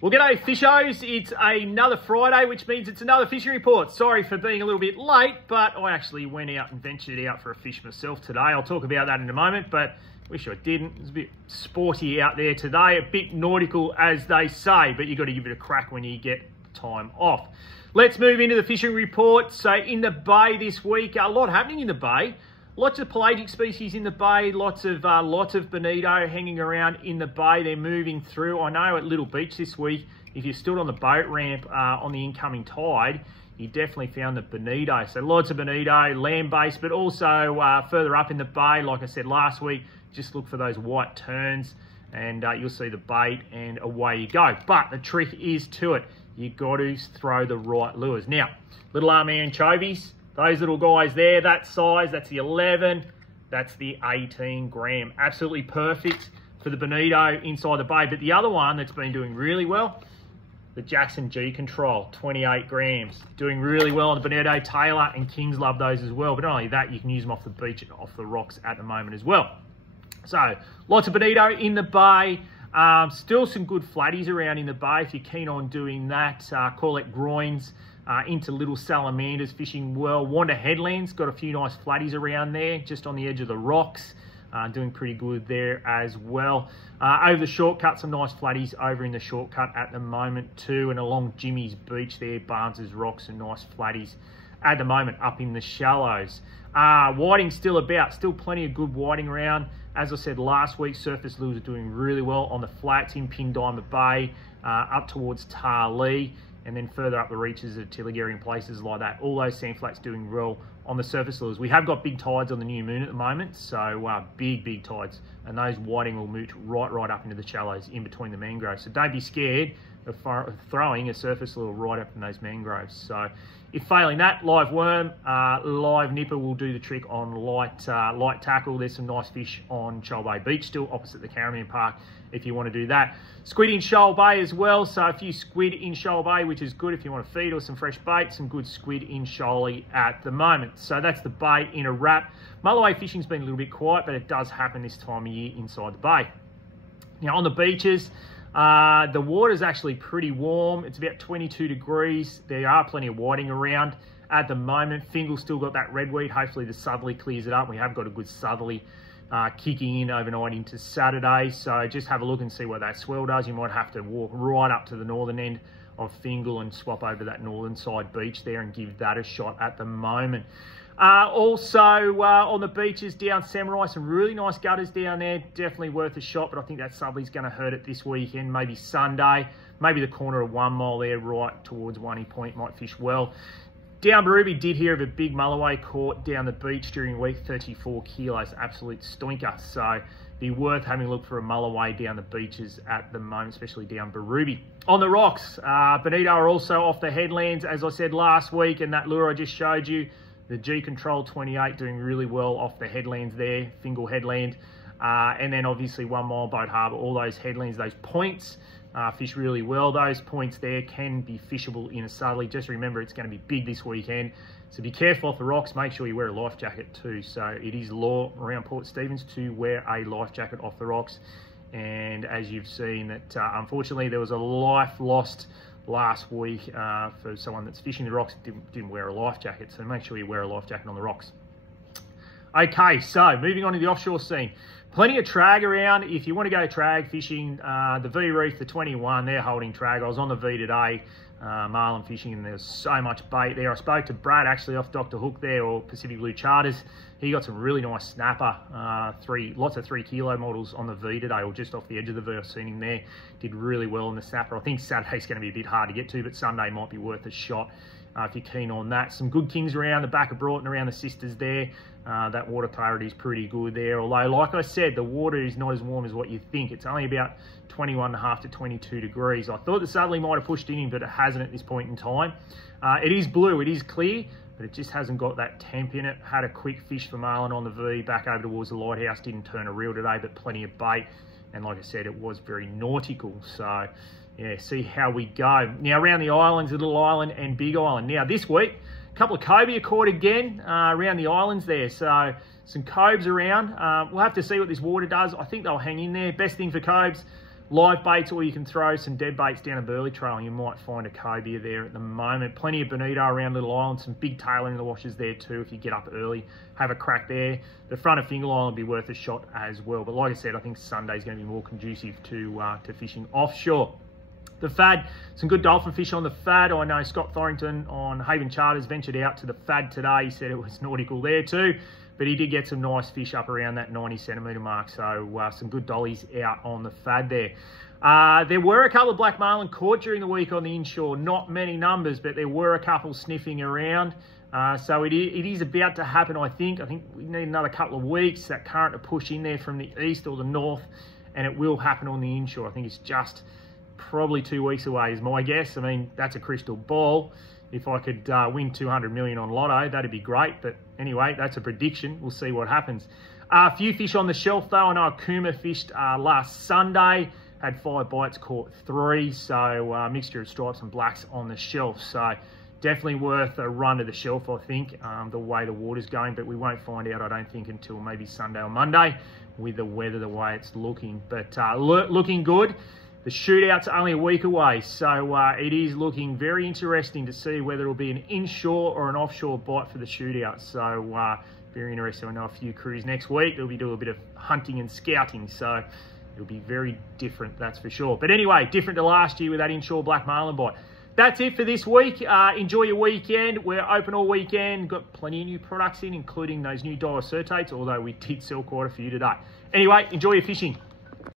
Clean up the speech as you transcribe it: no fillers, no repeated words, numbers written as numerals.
Well, g'day fishos. It's another Friday, which means it's another fishing report. Sorry for being a little bit late, but I actually went out and ventured out for a fish myself today. I'll talk about that in a moment, but wish I didn't. It's a bit sporty out there today, a bit nautical as they say, but you've got to give it a crack when you get time off. Let's move into the fishing report. So in the bay this week, a lot happening in the bay. Lots of pelagic species in the bay, lots of bonito hanging around in the bay. They're moving through. I know at Little Beach this week, if you stood on the boat ramp on the incoming tide, you definitely found the bonito. So lots of bonito, land-based, but also further up in the bay, like I said last week, just look for those white terns and you'll see the bait and away you go. But the trick is to it. You got to throw the right lures. Now, little army anchovies, those little guys there, that size, that's the 11, that's the 18 gram. Absolutely perfect for the bonito inside the bay. But the other one that's been doing really well, the Jackson G Control, 28 grams. Doing really well on the bonito. Taylor and Kings love those as well. But not only that, you can use them off the beach and off the rocks at the moment as well. So, lots of bonito in the bay. Still some good flatties around in the bay if you're keen on doing that. Call it groins. Into little salamanders fishing well. Wander Headlands, got a few nice flatties around there, just on the edge of the rocks. Doing pretty good there as well. Over the shortcut, some nice flatties over in the shortcut at the moment too. And along Jimmy's Beach there, Barnes's Rocks, and nice flatties at the moment up in the shallows. Whiting still about, still plenty of good whiting around. As I said last week, surface lures are doing really well on the flats in Pindima Bay, up towards Tarlee. And then further up the reaches of Tilligary and places like that. All those sand flats doing well on the surface lures. We have got big tides on the new moon at the moment, so big tides. And those whiting will move right up into the shallows in between the mangroves. So don't be scared of throwing a surface lure right up in those mangroves. So if failing that, live worm, live nipper will do the trick on light tackle. There's some nice fish on Sha Bay Beach still opposite the Caravan Park if you want to do that. Squid in Sha Bay as well, so a few squid in Sha Bay, which is good if you want to feed or some fresh bait. Some good squid in Shoalie at the moment. So that's the bay in a wrap. Mulloway fishing's been a little bit quiet, but it does happen this time of year inside the bay. Now on the beaches, the water's actually pretty warm. It's about 22 degrees. There are plenty of whiting around at the moment. Fingal's still got that redweed. Hopefully the southerly clears it up. We have got a good southerly kicking in overnight into Saturday. So just have a look and see what that swell does. You might have to walk right up to the northern end of Fingal and swap over to that northern side beach there and give that a shot at the moment. Also on the beaches down Samurai, some really nice gutters down there. Definitely worth a shot, but I think that southerly's going to hurt it this weekend, maybe Sunday. Maybe the corner of 1 mile there right towards One Point might fish well. Down Barooby, did hear of a big mulloway caught down the beach during the week, 34 kilos, absolute stinker. So be worth having a look for a mulloway down the beaches at the moment, especially down Barooby. On the rocks, bonito are also off the headlands, as I said last week, and that lure I just showed you, the G Control 28, doing really well off the headlands there, Fingal Headland. And then obviously 1 Mile Boat Harbour, all those headlands, those points, fish really well. Those points there can be fishable in a southerly. Just remember, it's going to be big this weekend. So be careful off the rocks. Make sure you wear a life jacket too. So it is law around Port Stephens to wear a life jacket off the rocks. And as you've seen that, unfortunately, there was a life lost last week for someone that's fishing the rocks, didn't wear a life jacket. So make sure you wear a life jacket on the rocks. Okay, so moving on to the offshore scene. Plenty of trag around. If you want to go trag fishing, the V Reef, the 21, they're holding trag. I was on the V today, marlin fishing, and there's so much bait there. I spoke to Brad actually off Dr. Hook there, or Pacific Blue Charters. He got some really nice snapper, lots of 3 kilo models on the V today, or just off the edge of the V. I've seen him there. Did really well in the snapper. I think Saturday's going to be a bit hard to get to, but Sunday might be worth a shot. If you're keen on that. Some good kings around the back of Broughton, around the sisters there. That water clarity is pretty good there. Although, like I said, the water is not as warm as what you think. It's only about 21.5 to 22 degrees. I thought the southerly might have pushed in, but it hasn't at this point in time. It is blue, it is clear, but it just hasn't got that temp in it. Had a quick fish for marlin on the V back over towards the lighthouse. Didn't turn a reel today, but plenty of bait. And like I said, it was very nautical. So yeah, see how we go. Now around the islands, Little Island and Big Island. Now this week, a couple of cobia caught again around the islands there. So some cobes around. We'll have to see what this water does. I think they'll hang in there. Best thing for cobes, live baits, or you can throw some dead baits down a burley trail and you might find a cobia there at the moment. Plenty of bonito around Little Island, some big tailer in the washes there too if you get up early. Have a crack there. The front of Fingal Island will be worth a shot as well. But like I said, I think Sunday's going to be more conducive to fishing offshore. The Fad, some good dolphin fish on the Fad. I know Scott Thorrington on Haven Charters ventured out to the Fad today. He said it was nautical there too, but he did get some nice fish up around that 90 centimetre mark. So some good dollies out on the Fad there. There were a couple of black marlin caught during the week on the inshore. Not many numbers, but there were a couple sniffing around. So it is about to happen, I think. I think we need another couple of weeks. That current to push in there from the east or the north, and it will happen on the inshore. I think it's just probably 2 weeks away is my guess. I mean, that's a crystal ball. If I could win 200 million on lotto, that'd be great. But anyway, that's a prediction. We'll see what happens. A few fish on the shelf though. I know Akuma fished last Sunday, had 5 bites, caught 3. So a mixture of stripes and blacks on the shelf. So definitely worth a run to the shelf, I think, the way the water's going. But we won't find out, I don't think, until maybe Sunday or Monday with the weather the way it's looking. But looking good. The shootout's only a week away, so it is looking very interesting to see whether it'll be an inshore or an offshore bite for the shootout. So very interesting. I know a few crews next week. They'll be doing a bit of hunting and scouting, so it'll be very different, that's for sure. But anyway, different to last year with that inshore black marlin bite. That's it for this week. Enjoy your weekend. We're open all weekend. Got plenty of new products in, including those new diacertates, although we did sell quite a few today. Anyway, enjoy your fishing.